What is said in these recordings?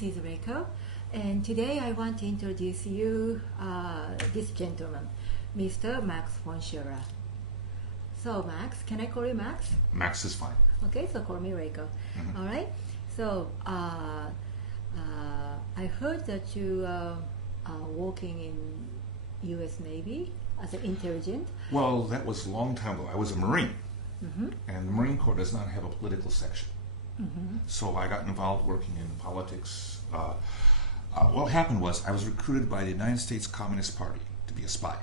this is Reiko, and today I want to introduce you this gentleman, Mr. Max von Scherer. So Max, can I call you Max? Max is fine. Okay, so call me Reiko. Mm-hmm. All right. So I heard that you are working in U.S. Navy as an intelligent. Well, that was a long time ago. I was a Marine, Mm-hmm. and the Marine Corps does not have a political section. Mm-hmm. So I got involved working in politics. What happened was I was recruited by the United States Communist Party to be a spy.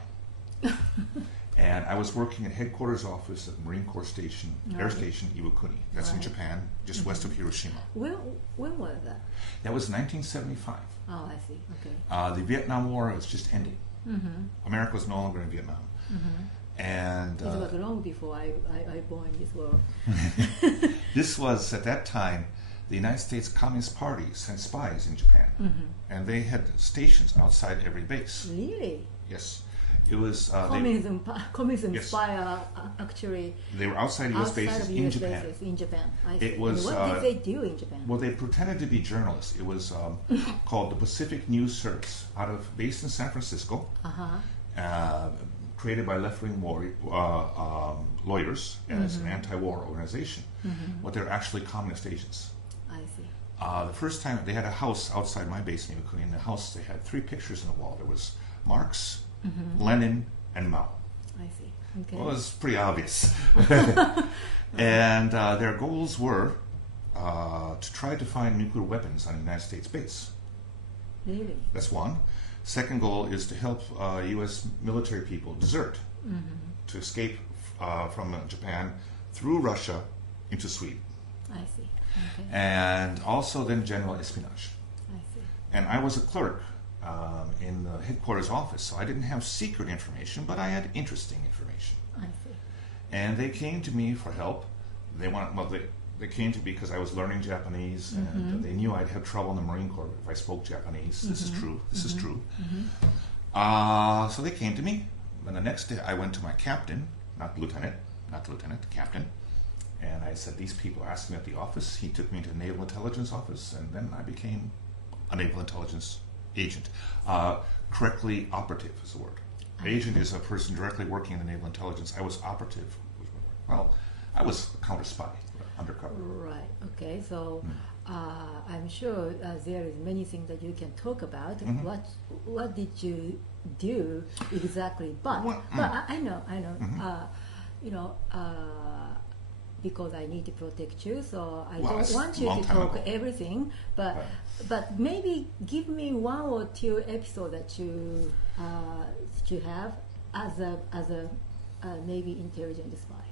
And I was working at headquarters office at Marine Corps Station, Air Station Iwakuni. That's in Right. Japan, just west of Hiroshima. When was that? That was 1975. Oh, I see. Okay. The Vietnam War was just ending. Mm-hmm. America was no longer in Vietnam. Mm-hmm. And It was long before I born in this world. this was, at that time, the United States Communist Party sent spies in Japan. Mm-hmm. And they had stations outside every base. Really? Yes. It was... Communism Yes. spy actually they were outside U.S. outside bases of in US Japan. bases in Japan. I see. It was, And what did they do in Japan? Well, they pretended to be journalists. It was called the Pacific News Service, based in San Francisco, Uh-huh. created by left-wing lawyers as an anti-war organization. Mm-hmm. But they're actually communist agents. I see. The first time they had a house outside my base in Iwakuni. In the house, they had 3 pictures on the wall. There was Marx, Lenin, and Mao. I see. Okay. Well, it was pretty obvious. And their goals were to try to find nuclear weapons on the United States base. Really? That's one. Second goal is to help U.S. military people desert, to escape from Japan through Russia into Sweden. I see. Okay. And also then general espionage. I see. And I was a clerk in the headquarters office, so I didn't have secret information, but I had interesting information. I see. And they came to me for help. They came to me because I was learning Japanese, and they knew I'd have trouble in the Marine Corps if I spoke Japanese. This is true. This is true. So they came to me. And the next day I went to my captain, not lieutenant, captain. And I said, these people are asking me at the office. He took me to the Naval Intelligence Office, and then I became a Naval Intelligence agent. Correctly operative is the word. Agent is a person directly working in the Naval Intelligence. I was operative. Well, I was a counter spy, undercover. Right. Okay. So I'm sure there is many things that you can talk about. What did you do exactly? But I know. You know. Because I need to protect you, so I don't want you to talk everything. But maybe give me 1 or 2 episodes that you have as a Navy intelligence spy.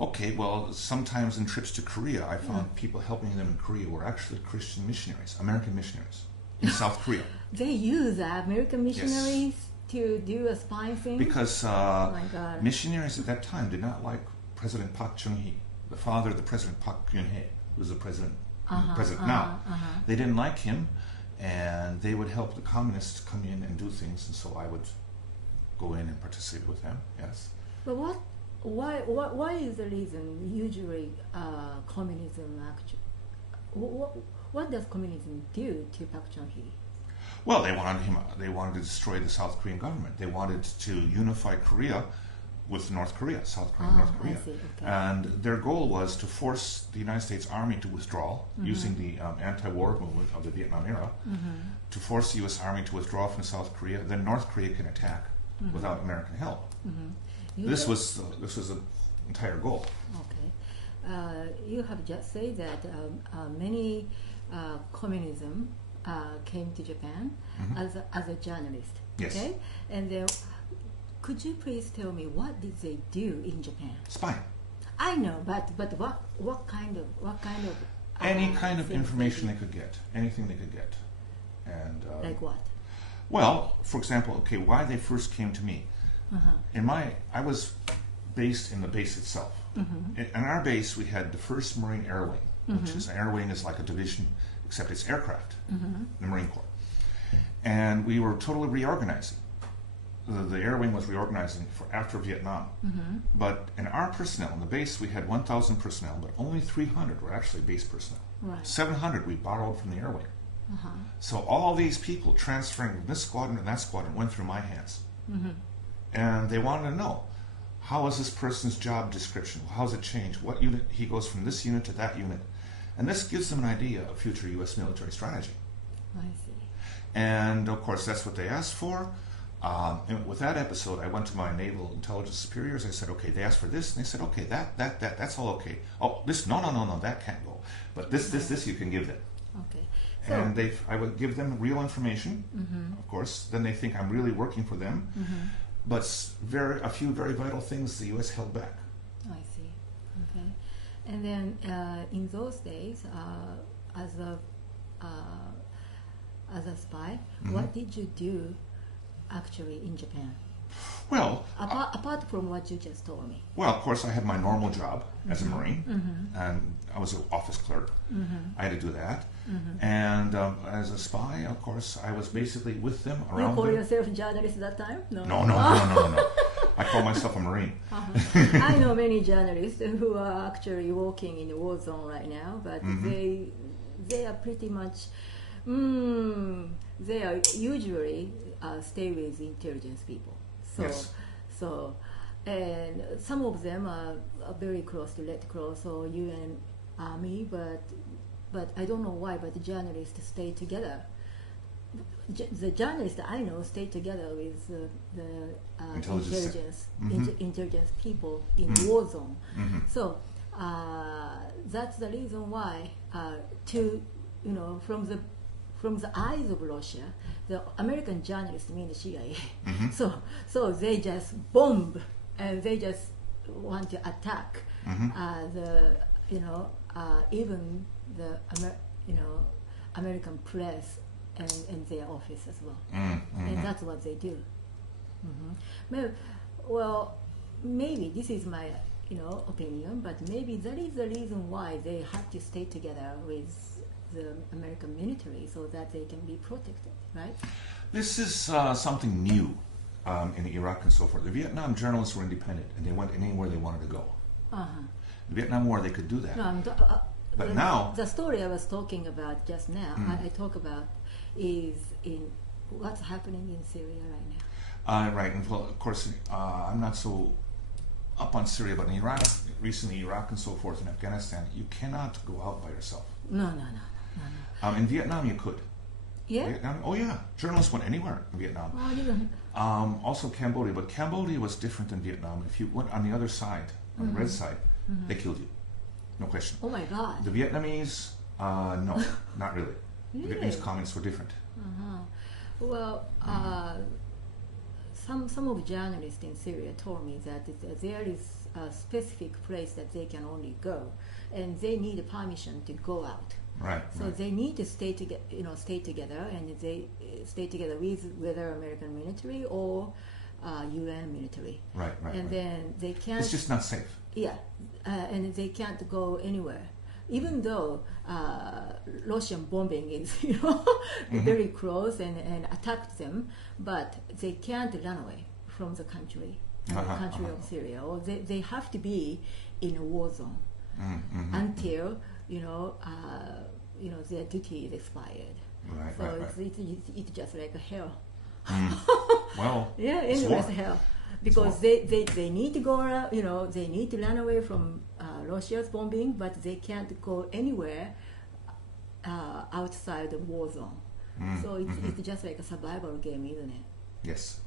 Okay, well, sometimes in trips to Korea, I found people helping them in Korea were actually Christian missionaries, American missionaries in South Korea. They use American missionaries to do a spying thing. Because oh my God. Missionaries at that time did not like President Park Chung-hee, the father of the President Park Geun-hye, who's the president now. They didn't like him, and they would help the communists come in and do things, and so I would go in and participate with them. Yes. But why is the reason usually communism actually? What does communism do to Park Chung-hee? Well, they wanted to destroy the South Korean government. They wanted to unify Korea with North Korea, South Korea, North Korea. I see. Okay. And their goal was to force the United States Army to withdraw, using the anti-war movement of the Vietnam era, to force the U.S. Army to withdraw from South Korea. Then North Korea can attack without American help. This was the entire goal. Okay. You have just said that many communism came to Japan as a journalist. Yes. Okay. And then, could you please tell me what did they do in Japan? Spy. I know, but what kind of Any kind of things information they could get, anything they could get, and like what? well, for example, okay, why they first came to me. I was based in the base itself. In our base, we had the 1st Marine Air Wing, which is an air wing is like a division, except it's aircraft, the Marine Corps, and we were totally reorganizing. The air wing was reorganizing for after Vietnam. But in our personnel, in the base, we had 1,000 personnel, but only 300 were actually base personnel. Right. 700 we borrowed from the airway. So all these people transferring from this squadron to that squadron went through my hands. And they wanted to know, how is this person's job description? How has it changed? What unit he goes from this unit to that unit? And this gives them an idea of future U.S. military strategy. I see. And of course, that's what they asked for. And with that episode, I went to my naval intelligence superiors. I said, okay, they asked for this, and they said, okay, that's all okay. Oh, this, no, that can't go. But this you can give them. Okay. So, And I would give them real information, of course. Then they think I'm really working for them. But a few very vital things the U.S. held back. I see. Okay. And then in those days, as a spy, what did you do actually in Japan? Well, apart from what you just told me. Well, of course, I had my normal job as a Marine, and I was an office clerk. I had to do that. And as a spy, of course, I was basically with them, around them. You call yourself a journalist at that time? No. No. I call myself a Marine. I know many journalists who are actually working in the war zone right now, but they are pretty much, they are usually stay with intelligence people. So, Yes. And some of them are very close to Red Cross or UN Army, but I don't know why, but the journalists stay together. The journalists I know stay together with the intelligence people in war zone. So that's the reason why from the eyes of Russia, the American journalists mean the CIA. So they just bomb and they just want to attack even the American press and their office as well. And that's what they do. Well, maybe this is my opinion, but maybe that is the reason why they have to stay together with the American military so that they can be protected, right? This is something new in Iraq and so forth. The Vietnam journalists were independent, and they went anywhere they wanted to go. The Vietnam War, they could do that. But now... The story I was talking about just now, I talk about, is in what's happening in Syria right now. Right, and well, of course, I'm not so up on Syria, but in Iraq, recently Iraq and so forth, in Afghanistan, you cannot go out by yourself. No. In Vietnam, you could. Yeah? Vietnam, oh yeah, journalists went anywhere in Vietnam. Oh, I didn't. Also Cambodia, but Cambodia was different than Vietnam. If you went on the other side, on the red side, they killed you. No question. Oh my God. The Vietnamese, no, not really. The Vietnamese communists were different. Well, some of the journalists in Syria told me that there is a specific place that they can only go, and they need permission to go out. Right. So they need to stay together, and they stay together with whether American military or UN military. Right. And then they can't. It's just not safe. Yeah, and they can't go anywhere, even though Russian bombing is very close and attacked them, but they can't run away from the country, the country of Syria, or they have to be in a war zone until their duty is expired. It's just like a hell. Well, yeah, it's hell. Because they need to go around, they need to run away from Russia's bombing, but they can't go anywhere outside the war zone. So it's just like a survival game, isn't it? Yes.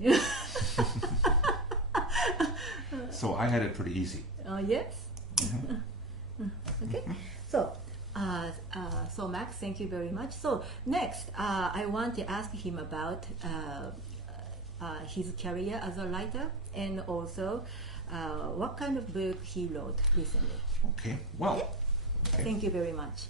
So I had it pretty easy. Yes. Okay. So Max, thank you very much. So next, I want to ask him about his career as a writer, and also what kind of book he wrote recently. Okay, well. Thank you very much.